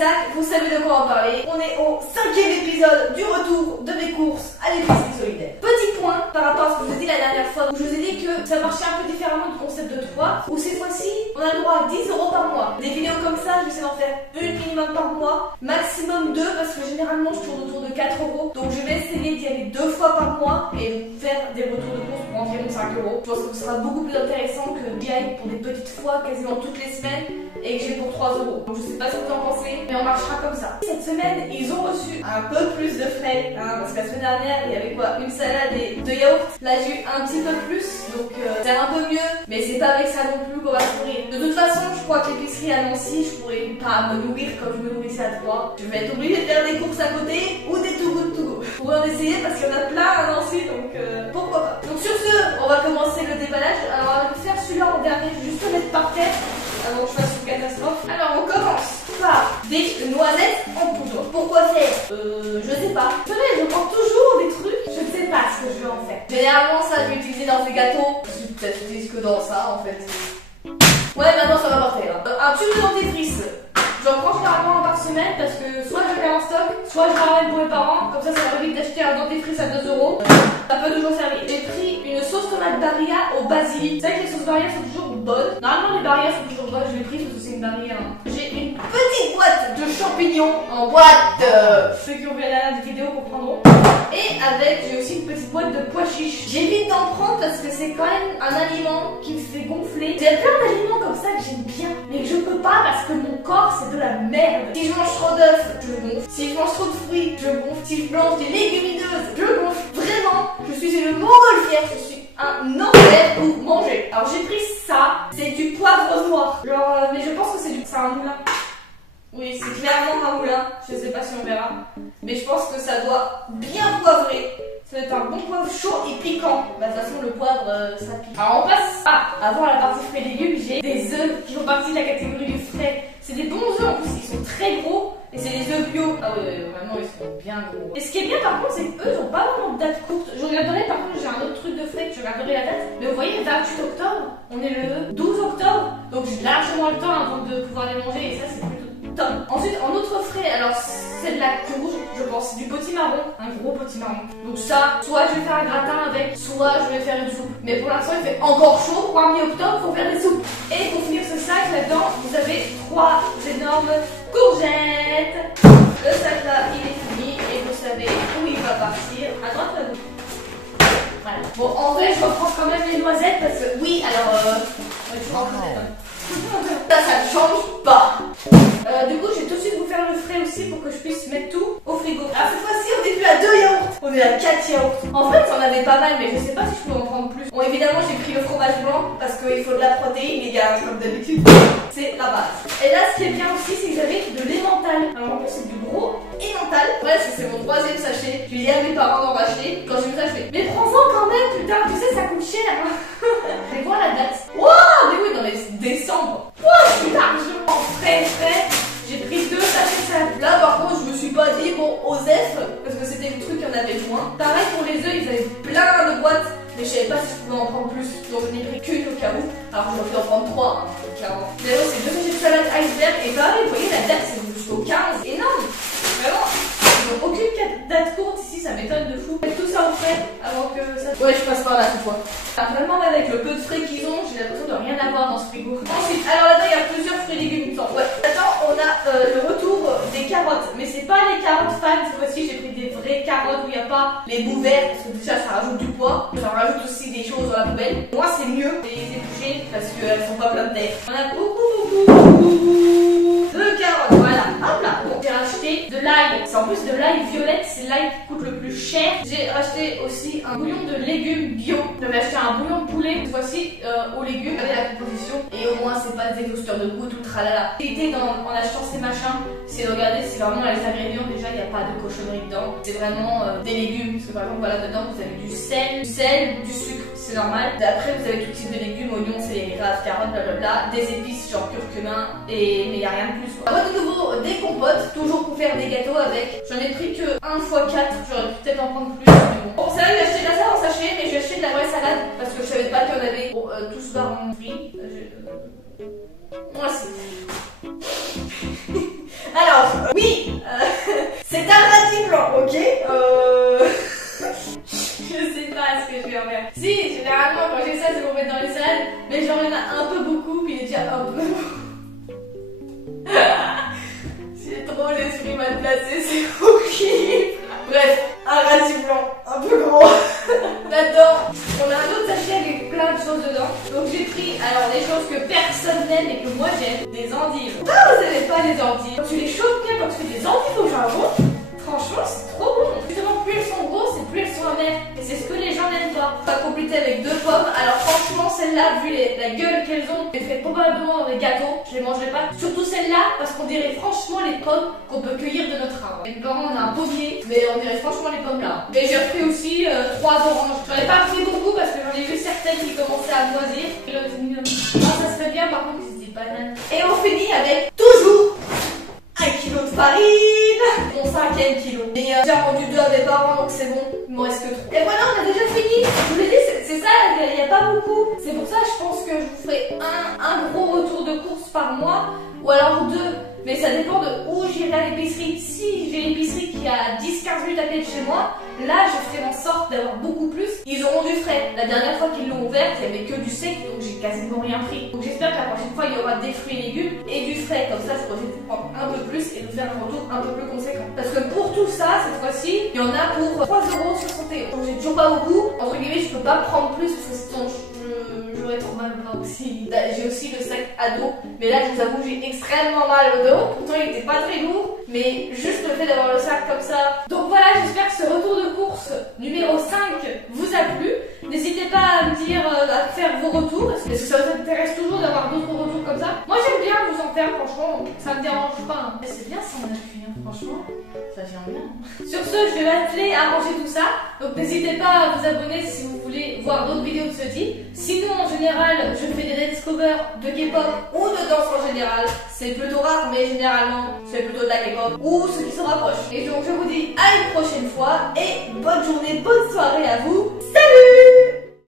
sacs, vous savez de quoi en parler. On est au 5e épisode du retour de mes courses à l'épicerie solidaire. Petit point par rapport à ce que je vous ai dit la dernière fois. Je vous ai dit que ça marchait un peu différemment du concept de 3, où cette fois-ci, on a le droit à 10 € par mois. Des vidéos comme ça, je vais essayer d'en faire une minimum par mois, maximum 2, parce que généralement je tourne autour de 4 €. Donc je vais essayer d'y aller 2 fois par mois et faire des retours de courses pour environ 5 €. Je pense que ce sera beaucoup plus intéressant que d'y aller pour des petites fois quasiment toutes les semaines et que j'ai pour 3 €. Donc je sais pas ce que vous en pensez, mais on marchera comme ça. Cette semaine, ils ont reçu un peu plus de frais, parce que la semaine dernière, il y avait quoi, une salade et 2 yaourts. Là, j'ai eu un petit peu plus, donc c'est un peu mieux, mais c'est pas avec ça non plus qu'on va se nourrir. De toute façon, je crois que l'épicerie à Nancy, je pourrais pas me nourrir comme je me nourrissais à 3. Je vais être obligée de faire des courses à côté ou des to go to go. Je pourrais en essayer parce qu'il y en a plein à Nancy, donc pourquoi pas. Donc sur ce, on va commencer le déballage. Alors, on va faire celui-là en dernier, je vais juste le mettre par terre avant que je fasse une catastrophe. Alors, on commence par des noisettes en poudre. Pourquoi faire je sais pas. Vous savez, je prends toujours des trucs, je ne sais pas ce que je vais en faire. Généralement, ça, je vais utiliser dans des gâteaux. Je vais peut-être utiliser que dans ça, en fait. Ouais, maintenant, ça va partir, là. Un tube de dentifrice. J'en prends généralement un par semaine parce que soit je l'ai en stock, soit je ramène pour mes parents. Comme ça leur évite d'acheter un dentifrice à 2 €. Ça peut toujours servir. J'ai pris une sauce tomate Barilla au basilic. Vous savez que les sauces Barilla sont toujours bonnes. Normalement, les Barilla sont toujours bonnes. Je l'ai pris parce que c'est une Barilla. J'ai une petite boîte de champignons en boîte. Ceux qui ont vu la dernière vidéo comprendront. Et avec, j'ai aussi une petite boîte de pois chiches. J'évite d'en prendre parce que c'est quand même un aliment qui me fait gonfler. Il y a plein d'aliments comme ça que j'aime bien, mais que je peux pas parce que mon corps c'est de la merde. Si je mange trop d'œufs, je gonfle. Si je mange trop de fruits, je gonfle. Si je mange des légumineuses, je gonfle. Vraiment, je suis une montgolfière. Je suis un enfer pour manger. Alors j'ai pris ça, c'est du poivre noir. Genre, mais je pense que c'est un moulin. Oui, c'est clairement un moulin. Je sais pas si on verra. Mais je pense que ça doit bien poivrer. Ça doit être un bon poivre chaud et piquant. Bah, de toute façon, le poivre, ça pique. Alors, on passe. Avant la partie fruits et légumes, j'ai des œufs qui font partie de la catégorie du frais. C'est des bons œufs en plus, ils sont très gros. Et c'est des œufs bio. Ah ouais, vraiment, ils sont bien gros. Et ce qui est bien par contre, c'est qu'eux, ils n'ont pas vraiment de date courte. Je regarderai, par contre, j'ai un autre truc de frais, je regarderai la date. Mais vous voyez, le 28 octobre, on est le 12 octobre. Donc, j'ai largement le temps avant de pouvoir les manger. Et ça, c'est plutôt top. Ensuite, en autre frais, alors c'est de la courge, je pense, du potimarron, un gros potimarron. Donc ça, soit je vais faire un gratin avec, soit je vais faire une soupe. Mais pour l'instant, il fait encore chaud. Pour mi-octobre, il faut faire des soupes. Et pour finir ce sac, là-dedans, vous avez 3 énormes courgettes. Le sac là, il est fini et vous savez où il va partir, à droite ou à gauche. Voilà. Bon, en vrai, je reprends quand même les noisettes parce que oui, alors, ça ne change pas. Du coup, je vais tout de suite vous faire le frais aussi pour que je puisse mettre tout au frigo. Alors cette fois-ci, on n'est plus à 2 yaourts, on est à 4 yaourts. En fait, j'en avais pas mal, mais je sais pas si je peux en prendre plus. Bon, évidemment, j'ai pris le fromage blanc parce qu'il faut de la protéine, les gars, comme d'habitude. C'est la base. Et là, ce qui est bien aussi, c'est que vous avez de l'emmental. Alors, en plus, c'est du gros emmental. Ouais, c'est mon 3e sachet. Je lui ai dit à mes parents d'en racheter. Quand j'ai vu ça, je fais, mais prends-en quand même, putain, tu sais, ça coûte cher. Je vais voir la date. Wouah, mais oui, non, mais c'est décembre. Wouah, je suis largement frais. J'ai pris 2 sachets de salade. Là, par contre, je me suis pas dit, bon, Osef, parce que c'était le truc, il y en avait moins. Pareil pour les œufs, ils avaient plein de boîtes, mais je savais pas si je pouvais en prendre plus. Donc, je n'ai pris qu'une au cas où. Alors, j'ai envie d'en prendre 3, clairement. D'ailleurs, c'est 2 sachets de salade iceberg, et pareil, vous voyez, la date, c'est jusqu'au 15. Énorme. Vraiment. Ils n'ont aucune date courte ici, ça m'étonne de fou. Mettre tout ça au frais avant que ça. Ouais, je passe par là cette fois. Vraiment, avec le peu de frais qu'ils ont, j'ai l'impression de rien avoir dans ce frigo. Ensuite, alors là-dedans, il y a plusieurs fruits et légumes. Ouais. Attends, on a le retour des carottes. Mais c'est pas les carottes fans. Cette fois-ci, j'ai pris des vraies carottes où il n'y a pas les bouts verts. Parce que déjà, ça rajoute du poids. Ça rajoute aussi des choses dans la poubelle. Moi, c'est mieux de les éplucher parce qu'elles sont pas pleines d'air. On a beaucoup de carottes. Voilà. Hop là. Bon, j'ai racheté de l'ail. C'est en plus de l'ail violette. C'est l'ail qui coûte le plus cher. J'ai racheté aussi un bouillon de légumes bio. J'avais acheté un bouillon de poulet. Cette fois-ci, aux légumes. Regardez la composition. Et au moins, c'est pas des exhausteurs de goût, tout tralala. L'idée en achetant ces machins, c'est de regarder si vraiment les ingrédients, déjà, il n'y a pas de cochonnerie dedans. C'est vraiment des légumes. Parce que par exemple, voilà, dedans, vous avez du sel, du sucre. C'est normal. Après, vous avez tout type de légumes, oignons, céleri, carottes, blablabla, des épices genre curcuma, mais il n'y a rien de plus quoi. Moi de nouveau, des compotes, toujours pour faire des gâteaux avec. J'en ai pris que 1 x 4, j'aurais pu peut-être en prendre plus, mais bon. Bon, c'est vrai que j'ai acheté de la salade en sachet, mais j'ai acheté de la vraie salade parce que je savais pas qu'il y en avait. Bon, tout se barre en free. Moi aussi. Alors, oui, c'est un radis blanc, ok. Je sais pas ce que je vais en faire. Si, généralement quand j'ai ça c'est pour mettre dans les salades, mais genre il y en a un peu beaucoup, puis il est déjà un peu. C'est trop l'esprit mal placé, c'est horrible. Bref, un radis blanc, un peu gros. Là-dedans, on a un autre sachet avec plein de choses dedans. Donc j'ai pris, alors des choses que personne n'aime et que moi j'aime, des endives. Ah, vous n'aimez pas les endives? Quand tu les chauffes bien, quand tu fais des endives au jambon, franchement c'est trop bon. Justement, plus elles sont grosses et plus elles sont amères. Et c'est ce que les gens n'aiment pas. On va compléter avec 2 pommes. Alors franchement, celles-là, vu la gueule qu'elles ont, je les ferai probablement dans des gâteaux. Je les mangerai pas. Surtout celles-là, parce qu'on dirait franchement les pommes qu'on peut cueillir de notre arbre. Mes parents, on a un pommier, mais on dirait franchement les pommes là. Et j'ai repris aussi 3 oranges. J'en ai pas pris beaucoup parce que j'en ai vu certaines qui commençaient à moisir. Ah, ça serait bien par contre si c'était banane. Et on finit avec toujours 1 kilo de farine. Mon 5e kilo. Et j'ai rendu 2 à mes parents donc c'est bon. Il m'en reste que 3. Et voilà, on a déjà fini. Je vous l'ai dit, c'est ça, il n'y a pas beaucoup. C'est pour ça je pense que je vous ferai un gros retour de course par mois. Ou alors 2. Mais ça dépend de où j'irai à l'épicerie. Si j'ai l'épicerie qui est à 10-15 minutes à pied de chez moi, là je ferai en sorte d'avoir beaucoup plus. Ils auront du frais. La dernière fois qu'ils l'ont ouverte, il n'y avait que du sec, donc j'ai quasiment rien pris. Donc j'espère que la prochaine fois il y aura des fruits et légumes et du frais. Comme ça je pourrai essayer de prendre un peu plus et de faire un retour un peu plus conséquent. Parce que pour tout ça, cette fois-ci, il y en a pour 3,61 €. Donc j'ai toujours pas beaucoup. Entre guillemets, je peux pas prendre plus parce que sinon j'aurais trop mal au bras aussi. J'ai aussi le sac à dos, mais là je vous avoue j'ai extrêmement mal au dos. Pourtant il était pas très lourd, mais juste le fait d'avoir le sac comme ça. Donc voilà, j'espère que ce retour de course numéro 5 vous a plu. N'hésitez pas à me dire, à faire vos retours. Est-ce que ça vous intéresse toujours d'avoir d'autres retours comme ça? Moi j'aime bien vous en faire, franchement, ça me dérange pas. Hein. C'est bien ça on a fini, franchement, ça vient bien. Sur ce, je vais m'atteler à ranger tout ça. Donc n'hésitez pas à vous abonner si vous voulez voir d'autres vidéos de ce type. Sinon, en général, je fais des dance covers de K-pop ou de danse en général. C'est plutôt rare, mais généralement, c'est plutôt de la K-pop ou ce qui se rapproche. Et donc, je vous dis à une prochaine fois et bonne journée, bonne soirée à vous. Salut!